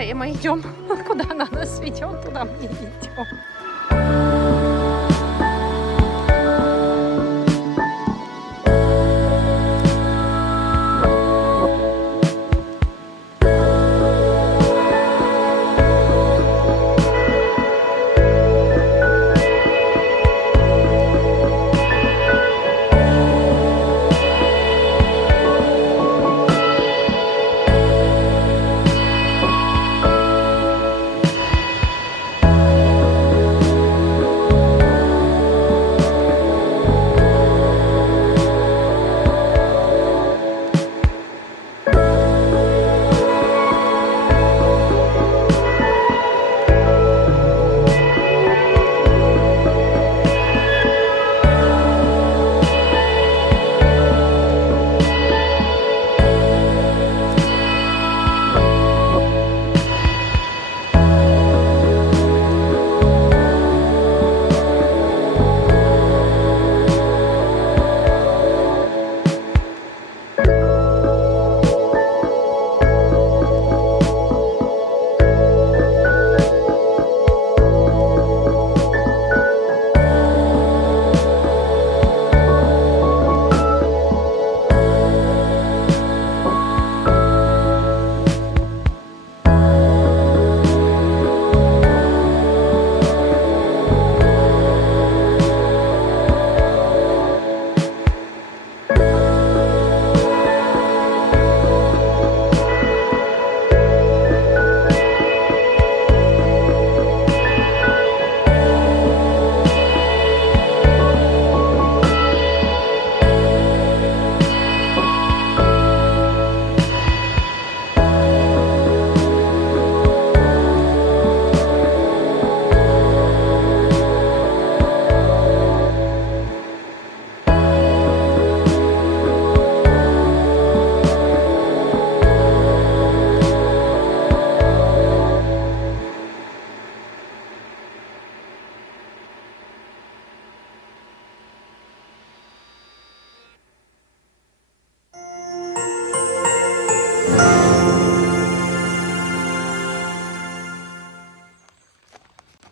Давай, Эмма, идем. Куда она нас ведет, туда мы идем.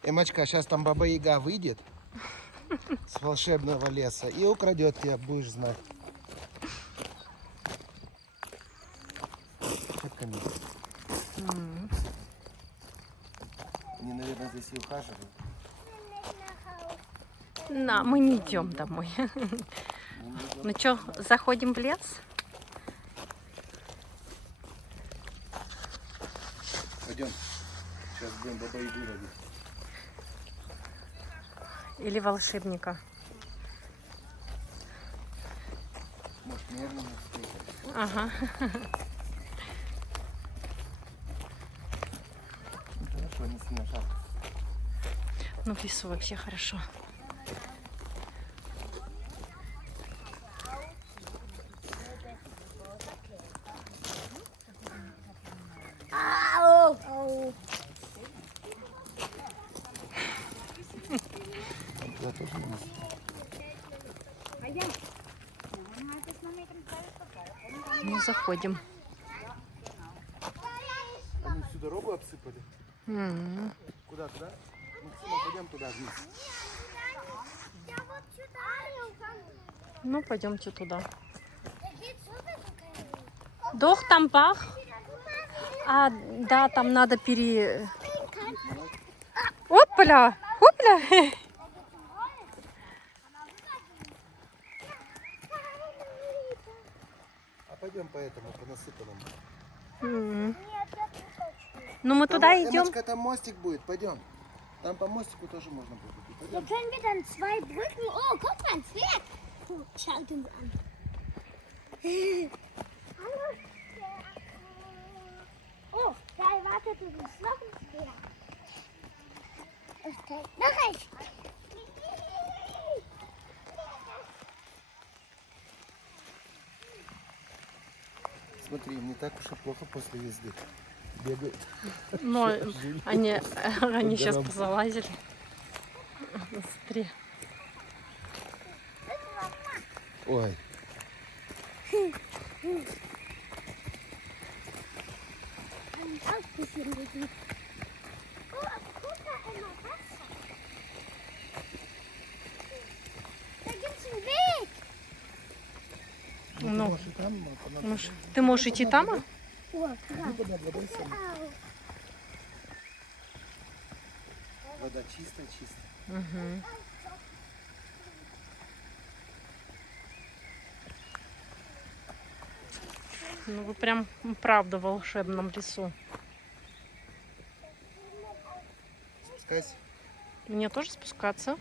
Эмочка, сейчас там Баба Яга выйдет с волшебного леса и украдет тебя, будешь знать. Как они? Они, наверное, здесь и ухаживают. На, мы не идем домой. Ну что, заходим в лес? Пойдем. Сейчас будем Баба Ягу ловить. Или волшебника? Может, нервно нас встретить? Ага. Хорошо, не сильно жарко. Ну, в лесу вообще хорошо. Туда тоже не надо. Ну, заходим. Они всю дорогу обсыпали. Куда, туда? Максима, пойдем туда вниз. Ну, пойдемте туда. Doch, там бах. А, да, там надо Опля! Опля! А пойдем по этому, по насыпанному. Ну, мы Там, туда идем. Эмочка, там мостик будет, пойдем. Там по мостику тоже можно будет. Da Пойдем. können wir dann zwei Brücken. Oh, guck mal, ein Pferd. Oh, schaut uns an. Hallo, Pferd. Oh, da erwartet uns noch ein Pferd. Okay, nach rechts. Смотри, им не так уж и плохо после езды. Бегают. Ну, они сейчас позалазили. Смотри. Ой. Auf bisschen liegen. Oh, guck da immer Wasser. Da gibt's einen Weg. Ну, Может, там, а потом- ну ж, ти можеш йти там? О, Иди под водой сам. Ау. Вода чистая, чистая. Угу. Ну, вы прям правда в волшебном лесу. Спускайся. Мне тоже спускаться?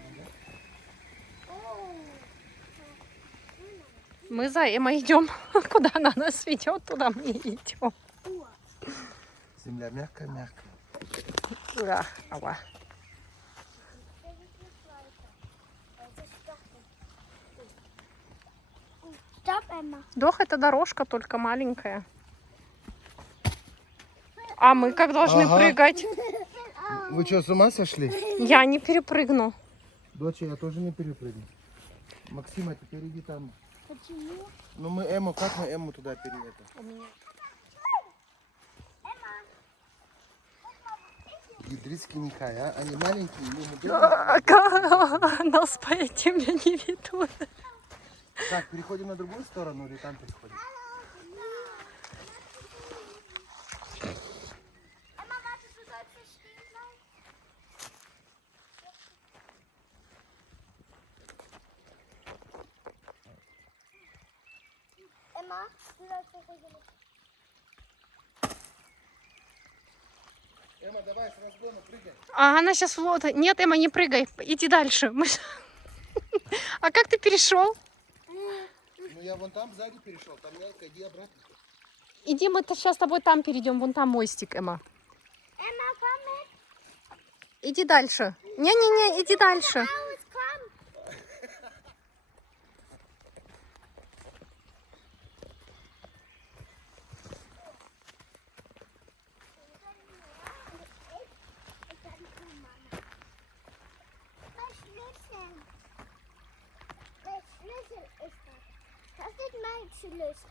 Мы за Эмой идем. Куда она нас ведет, туда мы и идем. Земля мягкая-мягкая. Ура, ава. Стоп, Эмма. Дох, это дорожка, только маленькая. А мы как должны Ага. прыгать? Вы что, с ума сошли? Я не перепрыгну. Доча, я тоже не перепрыгну. Максима, теперь иди там. Почему? Ну мы Эмму, как мы Эмму туда перейдем? Ядрицкий нехай, а? Они маленькие, ну, мы долго- Нас по этим я не веду. Так, переходим на другую сторону или там переходим? Emma, warte, du sollst hier stehen bleiben. Emma, du sollst hier regeln. Эмма, давай с разгона прыгай. А она сейчас вот. Нет, Эмма, не прыгай. Иди дальше. А как ты перешел? Ну я вон там сзади перешел, там мелко, иди обратно. Иди, мы сейчас с тобой там перейдем. Вон там мостик, Эмма. Emma, komm mit. Иди дальше. Не-не-не, иди дальше. Raus, komm. Schlüssel ist das. Das ist mein Schlüssel.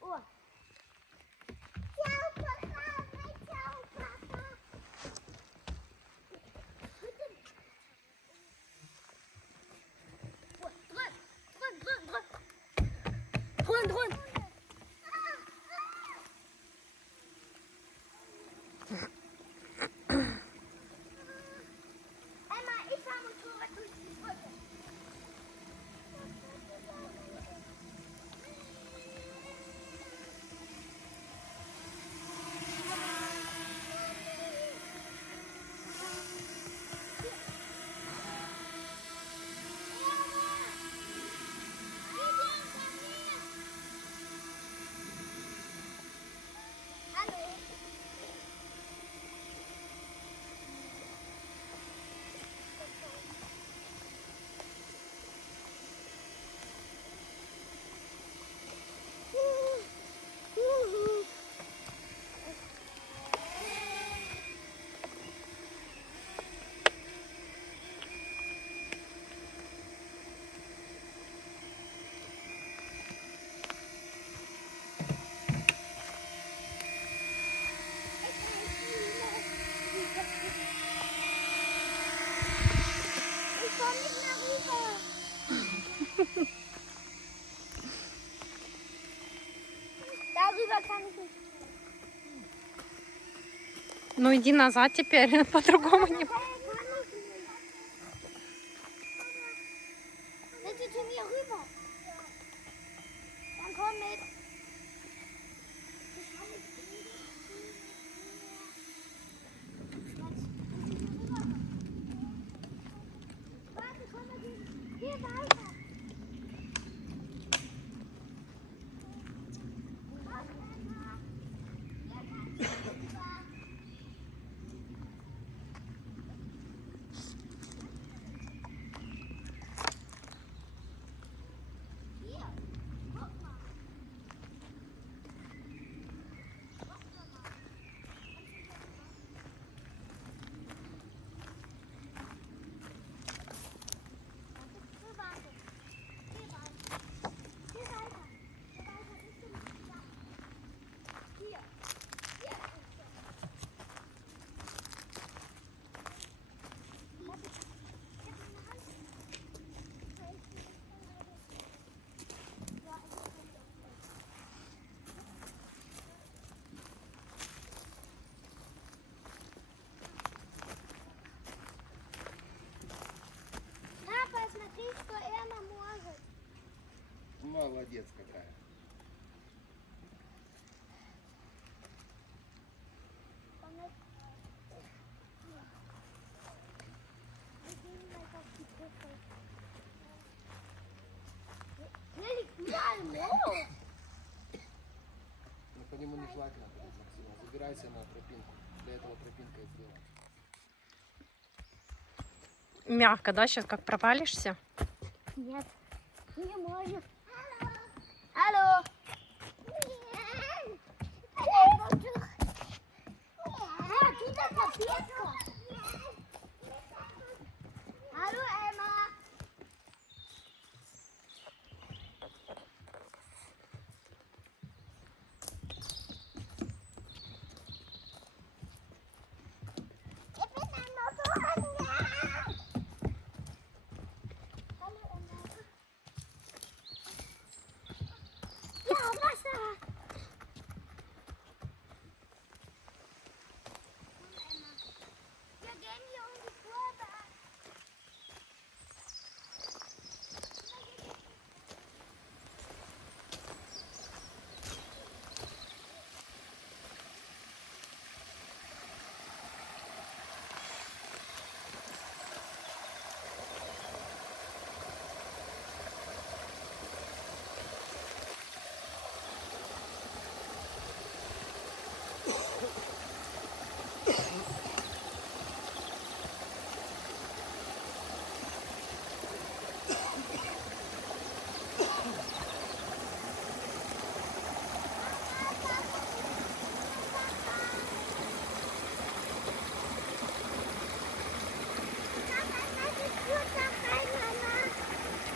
О. Ciao, Papa. Ciao, Papa. Drück. Emma, ich fahre Motorrad durch die Brücke. Hallo. Ich komm nicht mehr rüber. Darüber kann ich nicht. Ну иди назад теперь. По-другому не. Bitte zu mir rüber. Dann komm mit. Warte, komm mal hier weiter. Молодец какая. Ну по нему не желательно ходить, Максима. Забирайся на тропинку. Для этого тропинка и сделана. Мягко, да? Сейчас как провалишься. Нет, не можешь. Алло. Тут капетка. Алло, Эмма.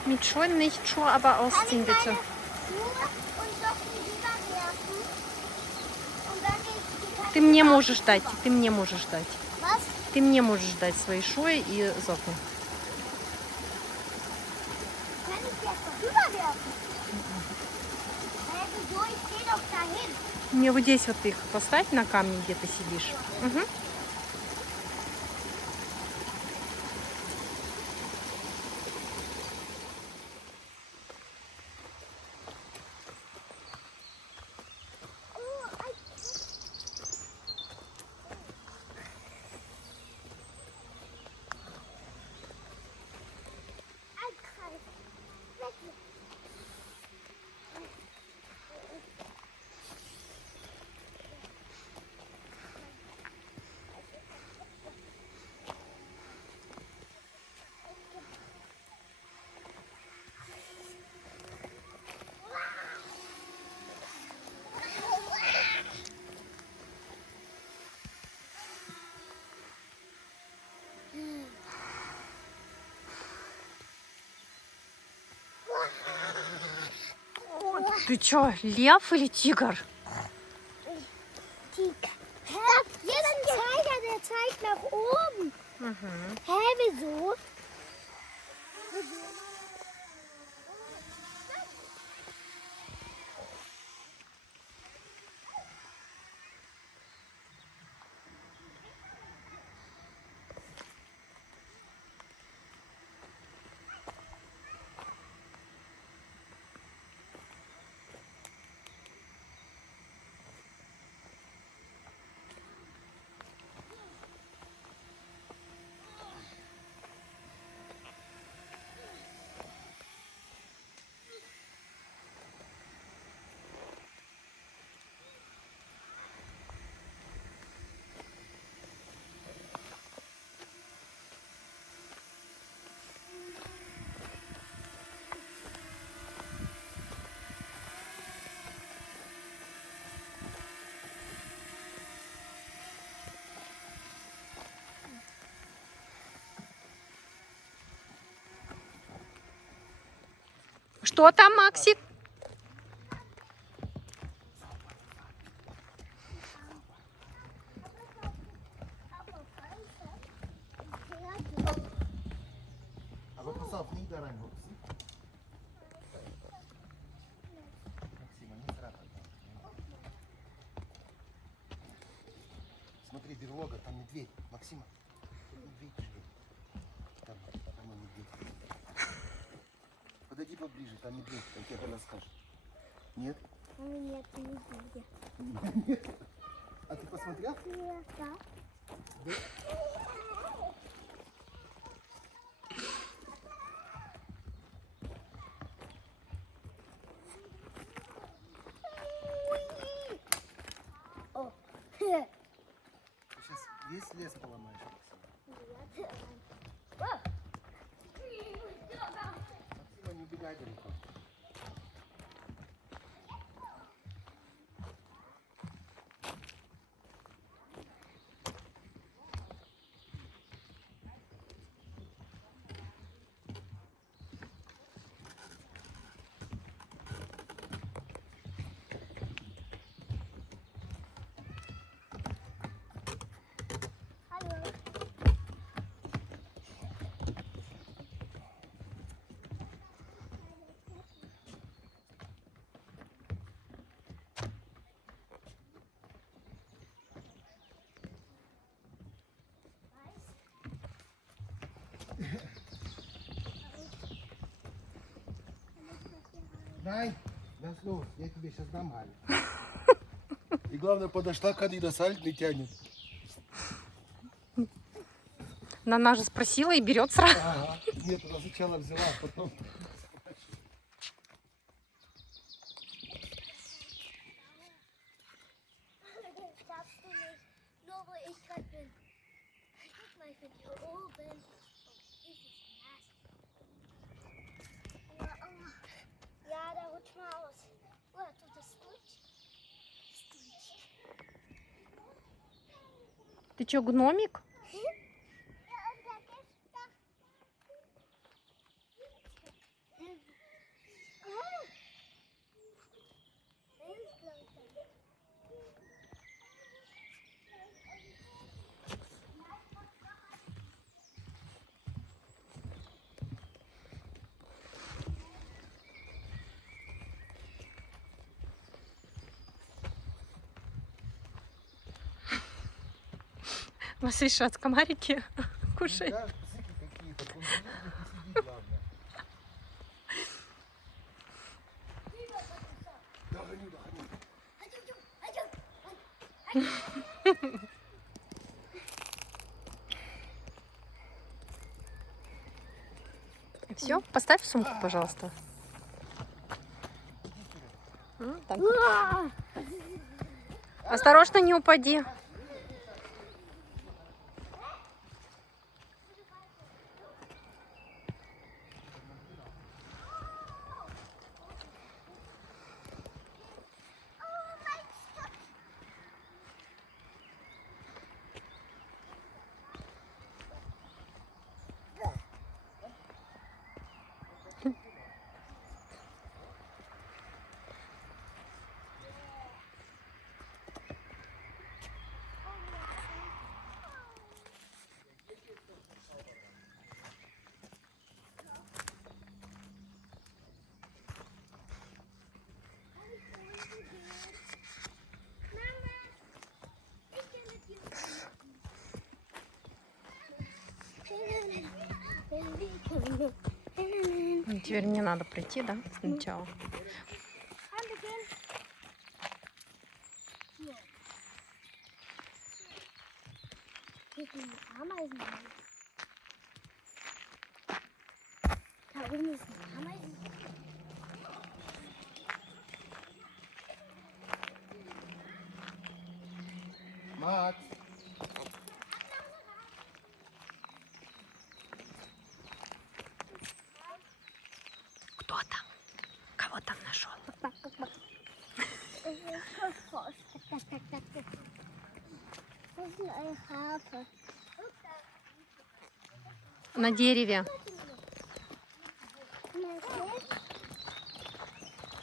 Ничего, ничего, aber ausziehen bitte. Schuhe und Socken rüberwerfen. Und dann Ты мне можешь дать, ты мне можешь дать. Was? Ты мне можешь дать свои шои и зоки. Kann ich jetzt noch rüberwerfen? Wieso? Ich stehe doch dahin. Мне вот здесь вот их поставь на камне, где ты сидишь. Угу. Ein Kreis. Weg hier. Ты чё, лев или тигр? Tiger. Hä? Hier ist ein Zeiger, der zeigt nach oben. Hä, wieso? Что там, Максик? Aber pass auf, nicht da reinhupsen. Максима, не страшно. Смотри, берлога, там медведь. Максима, тут медведь живет. Там он медведь. Подойди вот ближе, там медведь, как тебе Галя скажет. Нет? Нет, не видно. Нет. А ты посмотрел? Нет, да. Да? О, Ты сейчас весь лес поломаешь. нет. О. Максима, не убегай далеко. Hallo. Дай, да слов, я тебе сейчас дам Галю. И главное, подошла, когда сальт не тянет. Она же спросила и берет сразу. Ага. Нет, она сначала взяла, а потом... Darfst du nicht, nur wo ich gerade bin. Guck mal, ich bin hier oben. Oh, ist es nass. Ja, da rutscht mal aus. Oh, tut das gut? Das durch. Ты чё, гномик? Ja, und da gibt's doch... У вас есть сейчас комарики. Кушай. Да, цыки какие-то, посиди, главное. Да, гоню, да, гоню. Все, поставь в сумку, пожалуйста. Там. Осторожно, не упади. Теперь мне надо пройти, да, сначала. Hier sind Ameisen. Da oben ist ein Ameisen. Макс. Кто там? Кого там нашел? Das ist Kokos. Das ist eine Harfe. На дереве.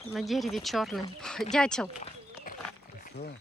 На дереве черный. Дятел. Что?